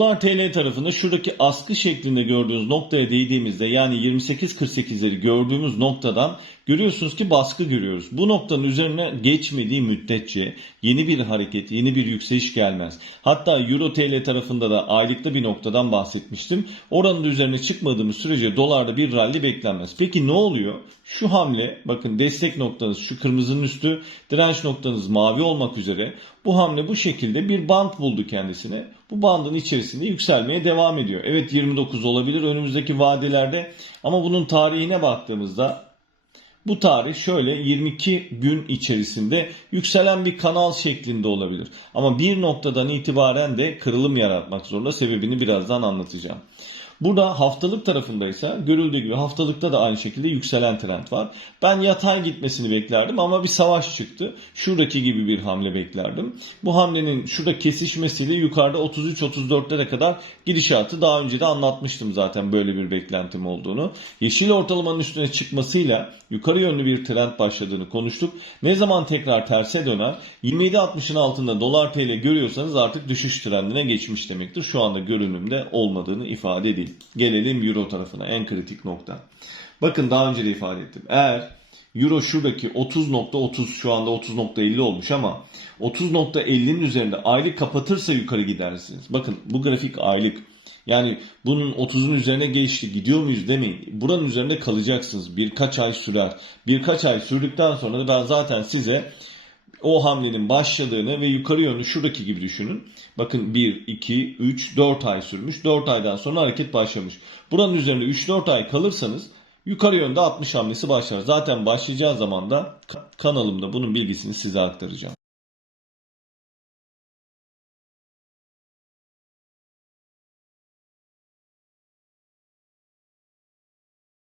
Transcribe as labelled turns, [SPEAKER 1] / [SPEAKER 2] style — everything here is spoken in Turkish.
[SPEAKER 1] Dolar TL tarafında şuradaki askı şeklinde gördüğünüz noktaya değdiğimizde yani 28.48'leri gördüğümüz noktadan görüyorsunuz ki baskı görüyoruz. Bu noktanın üzerine geçmediği müddetçe yeni bir hareket, yeni bir yükseliş gelmez. Hatta Euro TL tarafında da aylıkta bir noktadan bahsetmiştim. Oranın üzerine çıkmadığımız sürece dolarda bir rally beklenmez. Peki ne oluyor? Şu hamle bakın destek noktanız şu kırmızının üstü, direnç noktanız mavi olmak üzere bu hamle bu şekilde bir band buldu kendisine. Bu bandın içerisinde yükselmeye devam ediyor. Evet 29 olabilir önümüzdeki vadelerde ama bunun tarihine baktığımızda bu tarih şöyle 22 gün içerisinde yükselen bir kanal şeklinde olabilir. Ama bir noktadan itibaren de kırılım yaratmak zorunda. Sebebini birazdan anlatacağım. Burada haftalık tarafındaysa görüldüğü gibi haftalıkta da aynı şekilde yükselen trend var. Ben yatay gitmesini beklerdim ama bir savaş çıktı. Şuradaki gibi bir hamle beklerdim. Bu hamlenin şurada kesişmesiyle yukarıda 33-34'lere kadar gidişatı daha önce de anlatmıştım zaten böyle bir beklentim olduğunu. Yeşil ortalamanın üstüne çıkmasıyla yukarı yönlü bir trend başladığını konuştuk. Ne zaman tekrar terse döner 27.60'ın altında dolar TL görüyorsanız artık düşüş trendine geçmiş demektir. Şu anda görünümde olmadığını ifade edeyim. Gelelim euro tarafına en kritik nokta. Bakın daha önce de ifade ettim. Eğer Euro şuradaki 30.30 şu anda 30.50 olmuş ama 30.50'nin üzerinde aylık kapatırsa yukarı gidersiniz. Bakın bu grafik aylık. Yani bunun 30'un üzerine geçti gidiyor muyuz demeyin. Buranın üzerinde kalacaksınız. Birkaç ay sürer. Birkaç ay sürdükten sonra da ben zaten size o hamlenin başladığını ve yukarı yönlü şuradaki gibi düşünün. Bakın 1, 2, 3, 4 ay sürmüş. 4 aydan sonra hareket başlamış. Buranın üzerinde 3-4 ay kalırsanız yukarı yönde 60 hamlesi başlar. Zaten başlayacağı zaman da ka- kanalımda bunun bilgisini size aktaracağım.